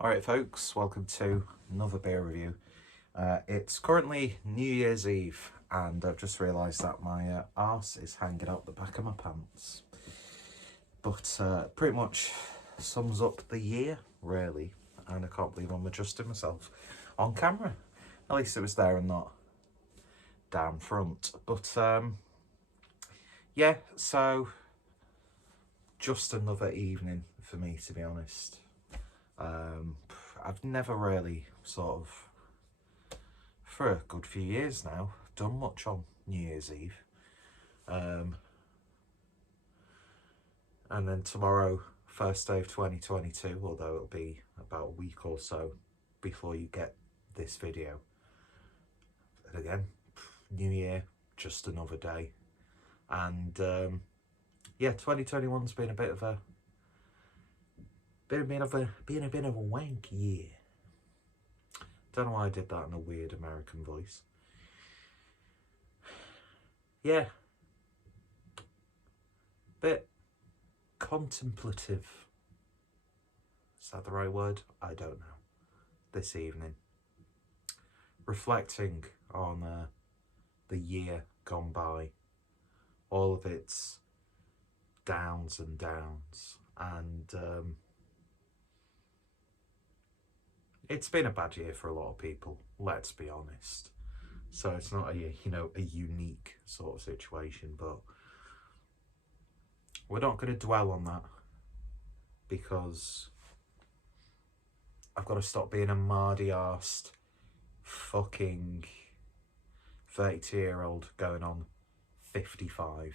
Alright folks, welcome to another beer review. It's currently New Year's Eve and I've just realised that my arse is hanging out the back of my pants. But pretty much sums up the year, really, and I can't believe I'm adjusting myself on camera. At least it was there and not down front. But yeah, so just another evening for me, to be honest. I've never really sort of, for a good few years now, done much on New Year's Eve. And then tomorrow, first day of 2022, although it'll be about a week or so before you get this video. And again, New Year, just another day. And yeah, 2021's been a bit of a been a bit of a wank year. Don't know why I did that in a weird American voice. Yeah. Bit contemplative. Is that the right word? I don't know. This evening. Reflecting on the year gone by. All of its downs and downs. And it's been a bad year for a lot of people, let's be honest. So it's not a unique sort of situation, but we're not going to dwell on that because I've got to stop being a mardy-arsed fucking 32-year-old going on 55.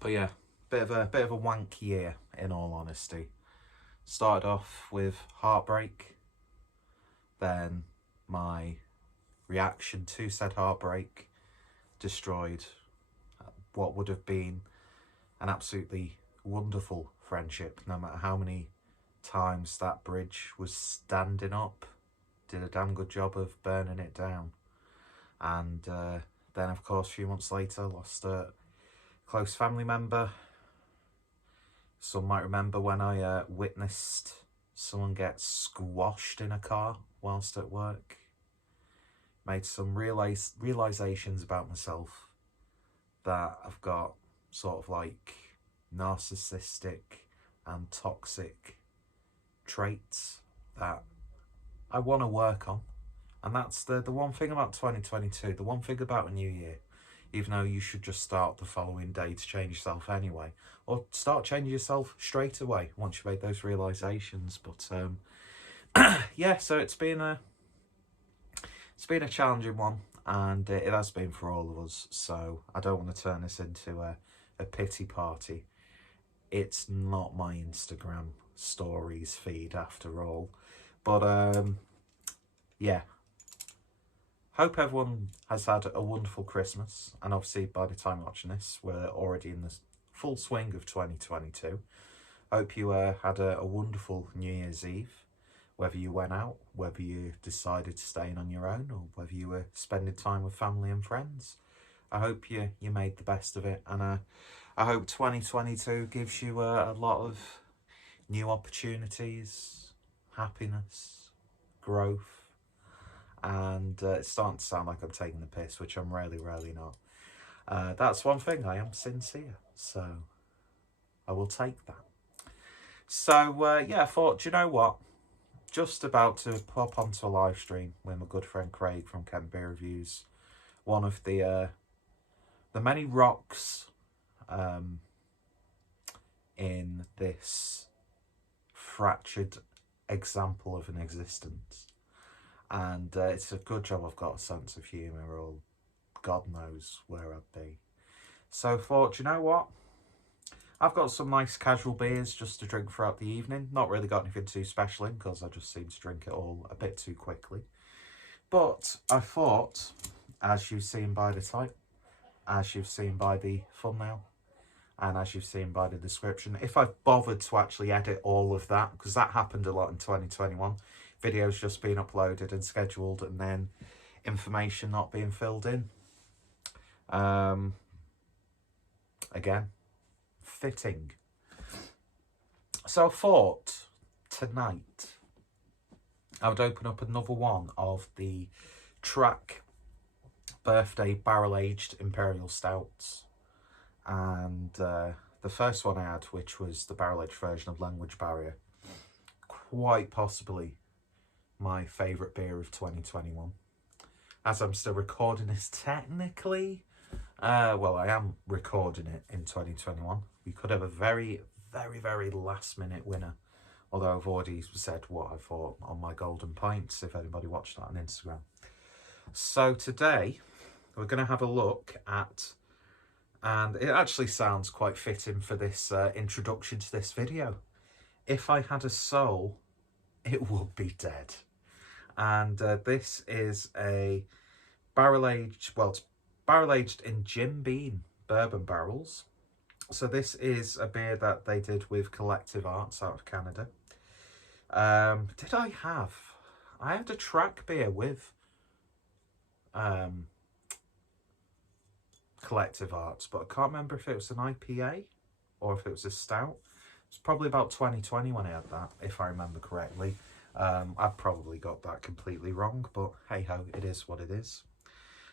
But yeah, bit of a wank year in all honesty. Started off with heartbreak, then my reaction to said heartbreak destroyed what would have been an absolutely wonderful friendship, no matter how many times that bridge was standing up. Did a damn good job of burning it down. And then of course a few months later lost a close family member. Some might remember when I witnessed someone get squashed in a car whilst at work. Made some realizations about myself that I've got sort of like narcissistic and toxic traits that I want to work on. And that's the one thing about 2022, the one thing about a new year. Even though you should just start the following day to change yourself anyway. Or start changing yourself straight away once you've made those realisations. But yeah, so it's been a challenging one. And it has been for all of us. So I don't want to turn this into a pity party. It's not my Instagram stories feed after all. But yeah. Hope everyone has had a wonderful Christmas, and obviously by the time watching this, we're already in the full swing of 2022. Hope you had a wonderful New Year's Eve, whether you went out, whether you decided to stay in on your own, or whether you were spending time with family and friends. I hope you made the best of it, and I hope 2022 gives you a lot of new opportunities, happiness, growth. And it's starting to sound like I'm taking the piss, which I'm really not. That's one thing, I am sincere, so I will take that. So yeah, I thought, do you know what? Just about to pop onto a live stream with my good friend Craig from Kent Beer Reviews. One of the many rocks in this fractured example of an existence. And it's a good job I've got a sense of humour, or God knows where I'd be. So I thought, you know what? I've got some nice casual beers just to drink throughout the evening. Not really got anything too special in, because I just seem to drink it all a bit too quickly. But I thought, as you've seen by the type, as you've seen by the thumbnail, and as you've seen by the description, if I've bothered to actually edit all of that, because that happened a lot in 2021, videos just being uploaded and scheduled and then information not being filled in. Again, fitting. So I thought tonight I would open up another one of the Track birthday barrel-aged Imperial Stouts. And the first one I had, which was the barrel-aged version of Language Barrier, quite possibly my favourite beer of 2021. As I'm still recording this technically, well, I am recording it in 2021. We could have a very, very, very last minute winner. Although I've already said what I thought on my Golden Pints, if anybody watched that on Instagram. So today, we're going to have a look at, and it actually sounds quite fitting for this introduction to this video. If I had a soul, it would be dead. And this is a barrel-aged, well, it's barrel-aged in Jim Beam bourbon barrels. So this is a beer that they did with Collective Arts out of Canada. Did I have? I had a Track beer with Collective Arts, but I can't remember if it was an IPA or if it was a stout. It's probably about 2020 when I had that, if I remember correctly. I've probably got that completely wrong, but hey ho, it is what it is.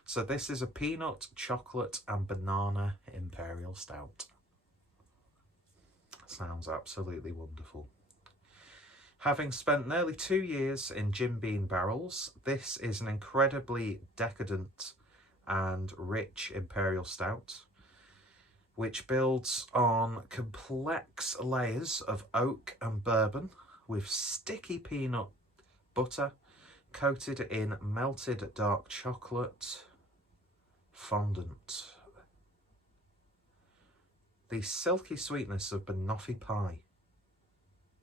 So this is a peanut, chocolate and banana Imperial Stout. Sounds absolutely wonderful. Having spent nearly 2 years in Jim Beam barrels, this is an incredibly decadent and rich Imperial Stout, which builds on complex layers of oak and bourbon with sticky peanut butter coated in melted dark chocolate fondant. The silky sweetness of banoffee pie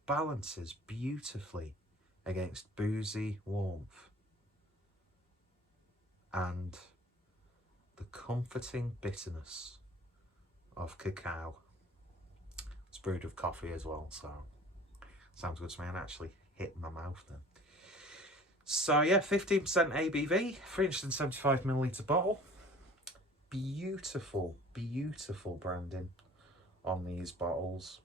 balances beautifully against boozy warmth and the comforting bitterness of cacao. It's brewed with coffee as well, so sounds good to me, and actually hit my mouth then. So yeah, 15% ABV, 375ml bottle. Beautiful, beautiful branding on these bottles.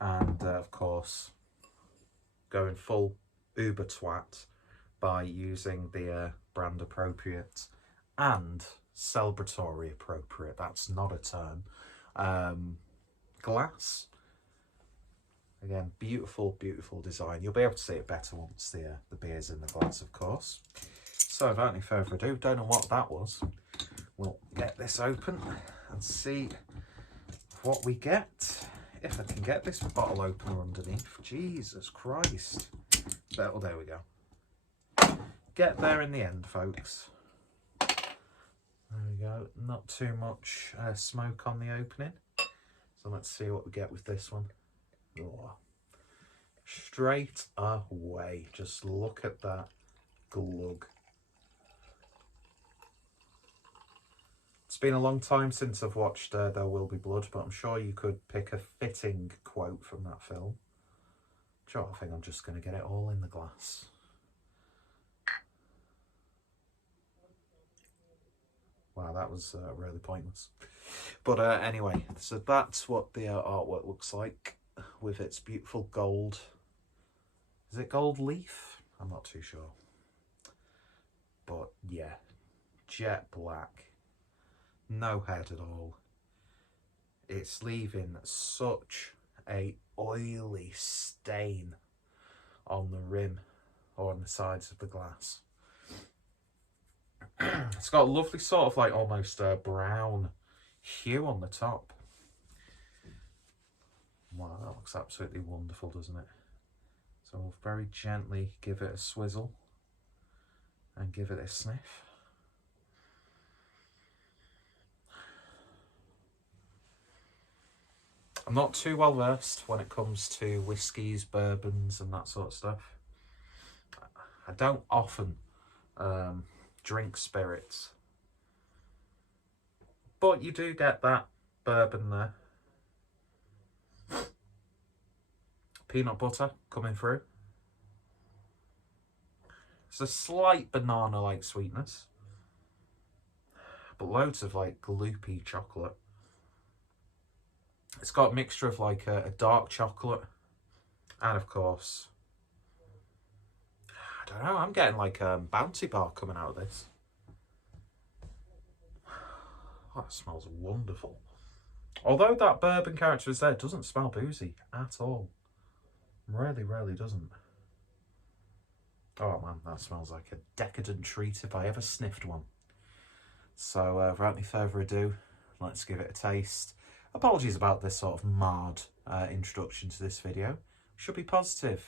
And of course, going full uber twat by using the brand appropriate and celebratory appropriate, that's not a term, glass. Again, beautiful, beautiful design. You'll be able to see it better once the beer's in the glass, of course. So without any further ado, don't know what that was. We'll get this open and see what we get. If I can get this bottle opener underneath. Jesus Christ. Well, there we go. Get there in the end, folks. There we go. Not too much smoke on the opening. So let's see what we get with this one. Oh. Straight away. Just look at that glug. It's been a long time since I've watched There Will Be Blood, but I'm sure you could pick a fitting quote from that film. Sure, I think I'm just going to get it all in the glass. Wow, that was really pointless. But anyway, so that's what the artwork looks like with its beautiful gold. Is it gold leaf? I'm not too sure. But yeah, jet black. No head at all. It's leaving such a oily stain on the rim or on the sides of the glass. It's got a lovely sort of like almost brown hue on the top. Wow, that looks absolutely wonderful, doesn't it? So we'll very gently give it a swizzle and give it a sniff. I'm not too well versed when it comes to whiskies, bourbons and that sort of stuff. I don't often drink spirits, but you do get that bourbon there. Peanut butter coming through. It's a slight banana-like sweetness, but loads of like gloopy chocolate. It's got a mixture of like a dark chocolate And of course, I don't know, I'm getting like a bouncy bar coming out of this. Oh, that smells wonderful. Although that bourbon character is there, it doesn't smell boozy at all. Really, really doesn't. Oh man, that smells like a decadent treat if I ever sniffed one. So without any further ado, let's give it a taste. Apologies about this sort of marred introduction to this video. Should be positive.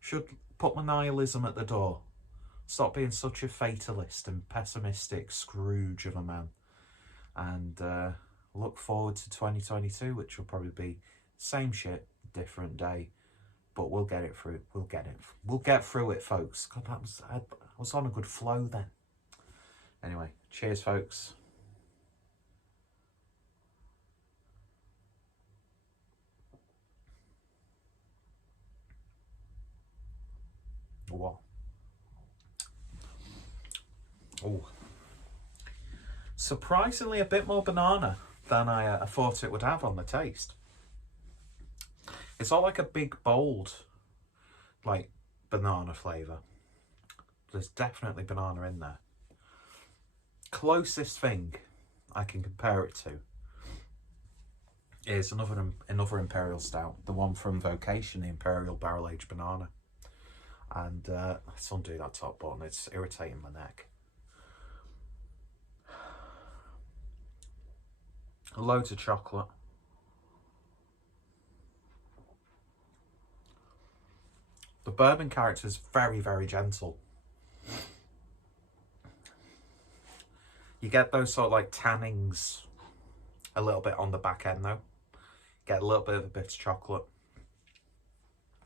Should put my nihilism at the door. Stop being such a fatalist and pessimistic Scrooge of a man. And look forward to 2022, which will probably be same shit, different day. But we'll get it through. We'll get through it, folks. God, I was on a good flow then. Anyway, cheers, folks. What? Oh, surprisingly a bit more banana than I thought it would have on the taste. It's all like a big, bold, like, banana flavour. There's definitely banana in there. Closest thing I can compare it to is another Imperial Stout, the one from Vocation, the Imperial Barrel Aged Banana. And let's undo that top button, it's irritating my neck. Loads of chocolate. The bourbon character is very, very gentle. You get those sort of like tannings a little bit on the back end though. Get a little bit of a bit of chocolate.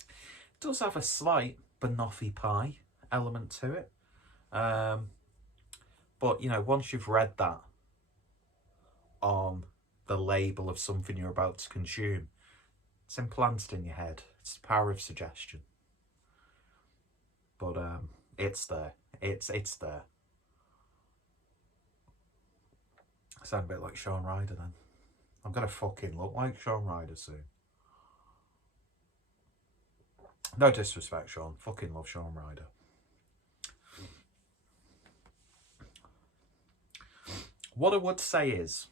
It does have a slight banoffee pie element to it. But, you know, once you've read that on the label of something you're about to consume, it's implanted in your head. It's the power of suggestion. But it's there. It's there. I sound a bit like Shaun Ryder then. I'm gonna fucking look like Shaun Ryder soon. No disrespect, Shaun. Fucking love Shaun Ryder. What I would say is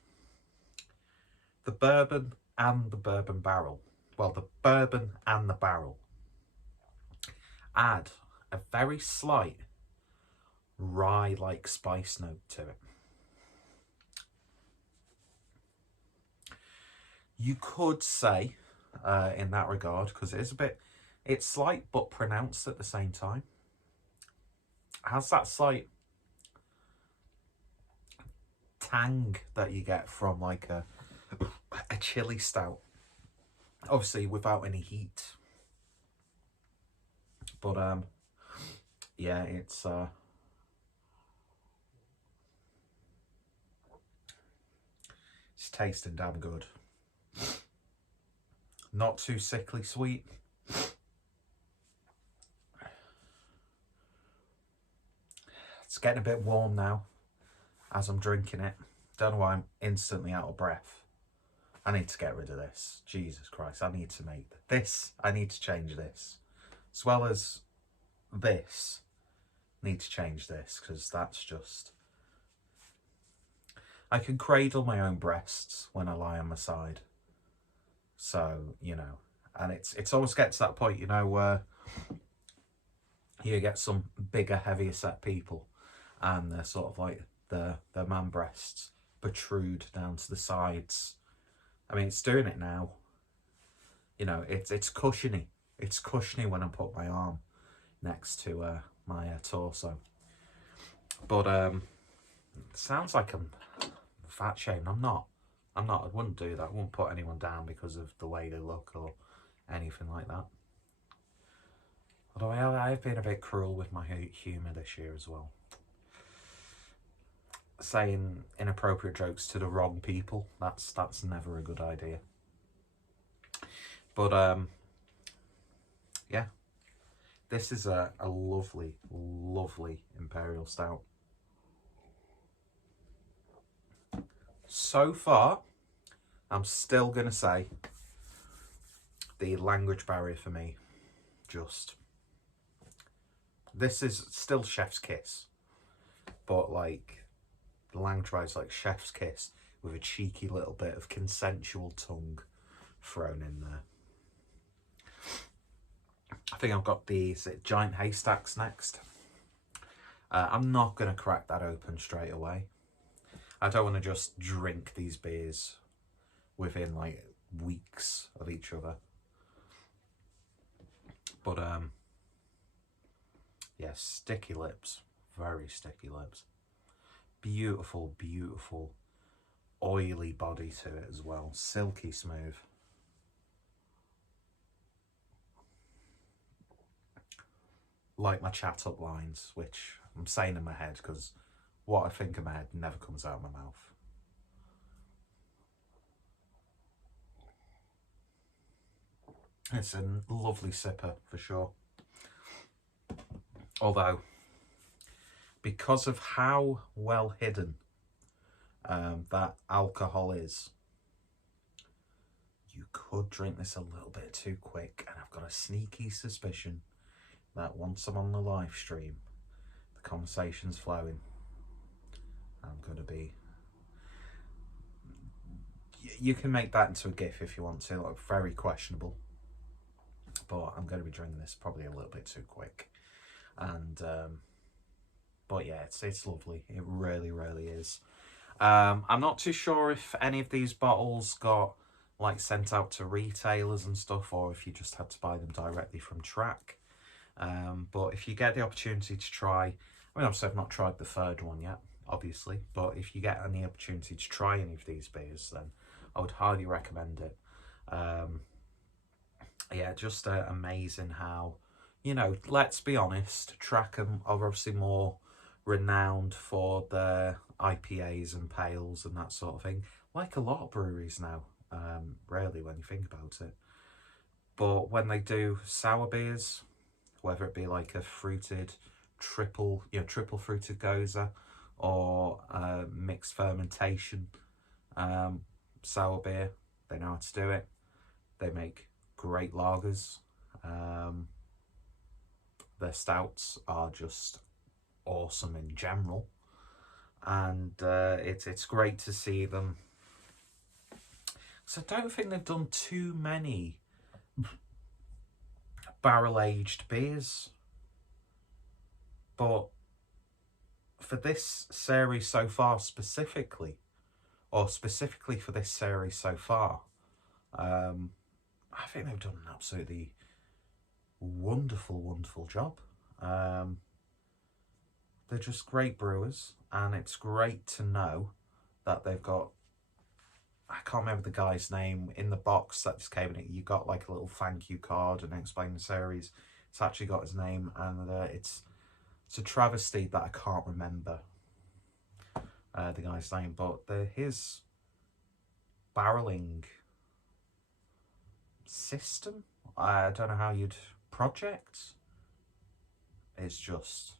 the bourbon and the bourbon barrel, well, the bourbon and the barrel add a very slight rye-like spice note to it. You could say, in that regard, because it is a bit, it's slight but pronounced at the same time. It has that slight tang that you get from like a chili stout, obviously without any heat. But yeah, it's tasting damn good. Not too sickly sweet. It's getting a bit warm now as I'm drinking it. Don't know why I'm instantly out of breath. I need to get rid of this. Jesus Christ, I need to make this. I need to change this. As well as this, need to change this, because that's just... I can cradle my own breasts when I lie on my side. So, you know, and it's always get to that point, you know, where you get some bigger, heavier set people and they're sort of like their man breasts protrude down to the sides. I mean, it's doing it now. You know, it's cushiony. It's cushiony when I put my arm next to my torso. But it sounds like I'm fat shamed. I'm not. I wouldn't do that. I wouldn't put anyone down because of the way they look or anything like that. Although I've been a bit cruel with my humour this year as well. Saying inappropriate jokes to the wrong people, that's never a good idea. But yeah, this is a lovely, lovely Imperial Stout. So far, I'm still going to say the language barrier for me just... This is still chef's kiss, but like Langtry's like chef's kiss with a cheeky little bit of consensual tongue thrown in there. I think I've got these giant Haystacks next. I'm not going to crack that open straight away. I don't want to just drink these beers within like weeks of each other. But yeah, sticky lips, very sticky lips. Beautiful, beautiful oily body to it as well, silky smooth. Like my chat up lines, which I'm saying in my head because what I think in my head never comes out of my mouth. It's a lovely sipper for sure. Although, because of how well hidden that alcohol is, you could drink this a little bit too quick, and I've got a sneaky suspicion that once I'm on the live stream, the conversation's flowing, I'm going to be... You can make that into a GIF if you want to, like very questionable. But I'm going to be drinking this probably a little bit too quick. And, but yeah, it's lovely. It really, really is. I'm not too sure if any of these bottles got like sent out to retailers and stuff, or if you just had to buy them directly from Track. But if you get the opportunity to try, I mean, obviously I've not tried the third one yet, obviously, but if you get any opportunity to try any of these beers, then I would highly recommend it. Yeah, just amazing how, you know, let's be honest, Track are obviously more renowned for their IPAs and pales and that sort of thing, like a lot of breweries now, really, when you think about it. But when they do sour beers, whether it be like a fruited triple fruited goza or mixed fermentation sour beer, they know how to do it. They make great lagers. Their stouts are just awesome in general, and it's great to see them. So I don't think they've done too many barrel-aged beers, but for this series so far specifically for this series so far, I think they've done an absolutely wonderful job. They're just great brewers, and it's great to know that they've got, I can't remember the guy's name, in the box that just came in it. You got like a little thank you card and explain the series. It's actually got his name, and it's a travesty that I can't remember the guy's name, but his barreling system, I don't know how you'd project, it's just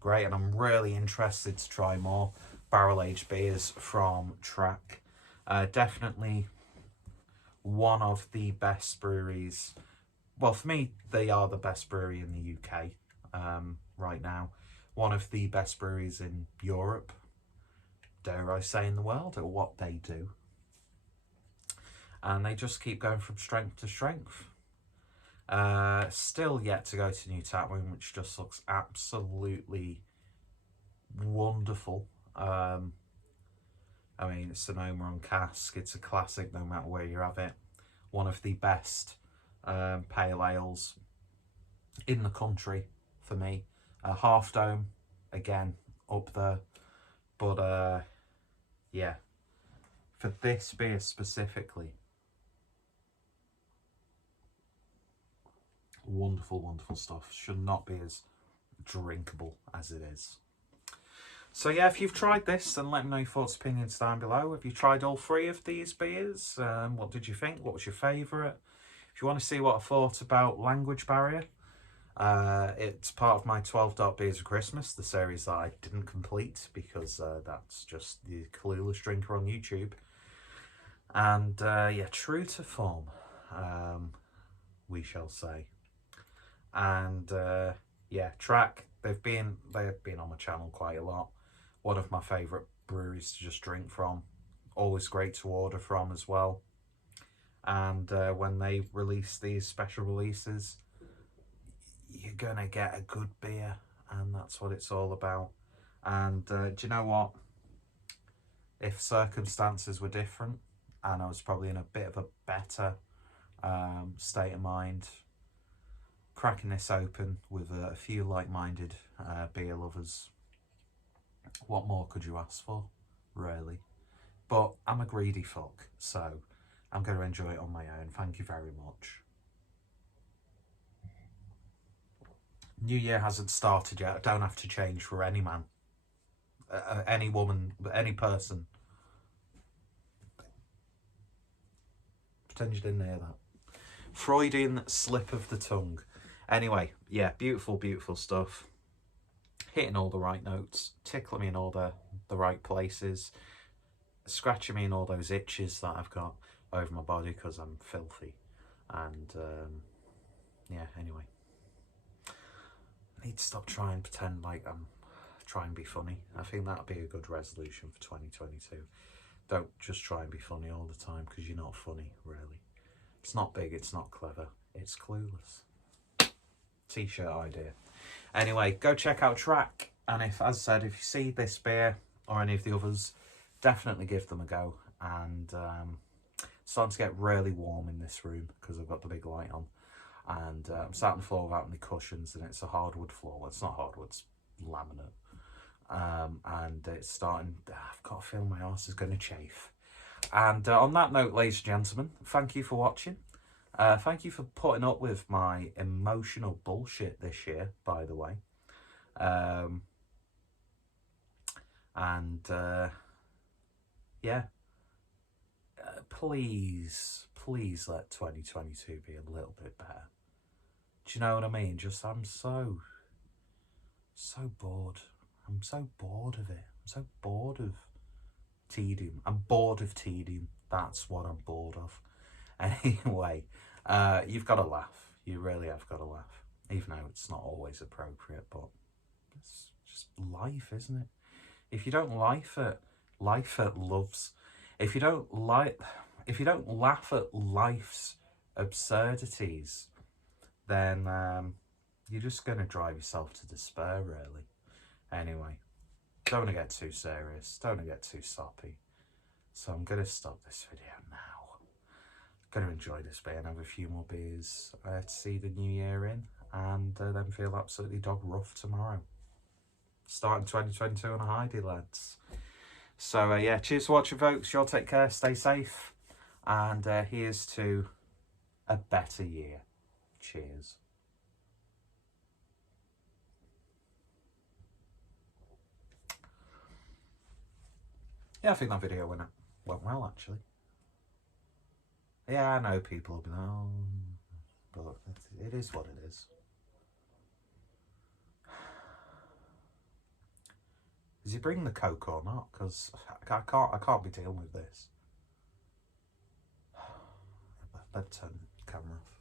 great, and I'm really interested to try more barrel-aged beers from Track. Definitely one of the best breweries. Well, for me, they are the best brewery in the UK right now. One of the best breweries in Europe, dare I say in the world, at what they do. And they just keep going from strength to strength. Still yet to go to new tap room, which just looks absolutely wonderful. I mean, it's Sonoma on cask. It's a classic no matter where you have it. One of the best pale ales in the country for me. Half Dome, again, up there. But yeah, for this beer specifically, wonderful stuff. Should not be as drinkable as it is. So yeah, if you've tried this, then let me know your thoughts, opinions down below. Have you tried all three of these beers? What did you think? What was your favourite? If you want to see what I thought about Language Barrier, it's part of my 12 Dark Beers of Christmas, the series that I didn't complete because that's just the clueless drinker on YouTube. And yeah, true to form, we shall say. And yeah, Track, they've been on my channel quite a lot. One of my favourite breweries to just drink from. Always great to order from as well. And when they release these special releases, you're gonna get a good beer, and that's what it's all about. And do you know what? If circumstances were different and I was probably in a bit of a better state of mind, cracking this open with a few like-minded beer lovers, what more could you ask for, really? But I'm a greedy fuck, so I'm going to enjoy it on my own. Thank you very much. New Year hasn't started yet. I don't have to change for any man, any woman, any person. Pretend you didn't hear that. Freudian slip of the tongue. Anyway, yeah, beautiful, beautiful stuff. Hitting all the right notes, tickling me in all the right places, scratching me in all those itches that I've got over my body because I'm filthy. And yeah, anyway. I need to stop trying to pretend like I'm trying to be funny. I think that'd be a good resolution for 2022. Don't just try and be funny all the time, because you're not funny, really. It's not big, it's not clever, it's clueless. T-shirt idea. Anyway, go check out Track, and if, as I said, if you see this beer or any of the others, definitely give them a go. And it's starting to get really warm in this room because I've got the big light on, and I'm sat on the floor without any cushions, and it's a hardwood floor. Well, it's not hardwood, it's laminate. And it's starting, I've got a feeling my arse is going to chafe. And on that note, ladies and gentlemen, thank you for watching. Thank you for putting up with my emotional bullshit this year, by the way. Yeah, please let 2022 be a little bit better. Do you know what I mean? Just, I'm so bored. I'm so bored of it. I'm so bored of tedium. I'm bored of tedium. That's what I'm bored of. Anyway, you've got to laugh. You really have got to laugh. Even though it's not always appropriate, but it's just life, isn't it? If you don't laugh at if you don't laugh at life's absurdities, then you're just going to drive yourself to despair, really. Anyway, don't want to get too serious, don't want to get too soppy, so I'm going to stop this video now. Going to enjoy this beer and have a few more beers to see the new year in, and then feel absolutely dog rough tomorrow. Starting 2022 on a heady, lads. So yeah, cheers for watching, folks. Y'all take care, stay safe, and here's to a better year. Cheers. Yeah, I think that video went well, actually. Yeah, I know people will be like, oh, but it is what it is. Is he bringing the Coke or not? Because I can't be dealing with this. Let's turn the camera off.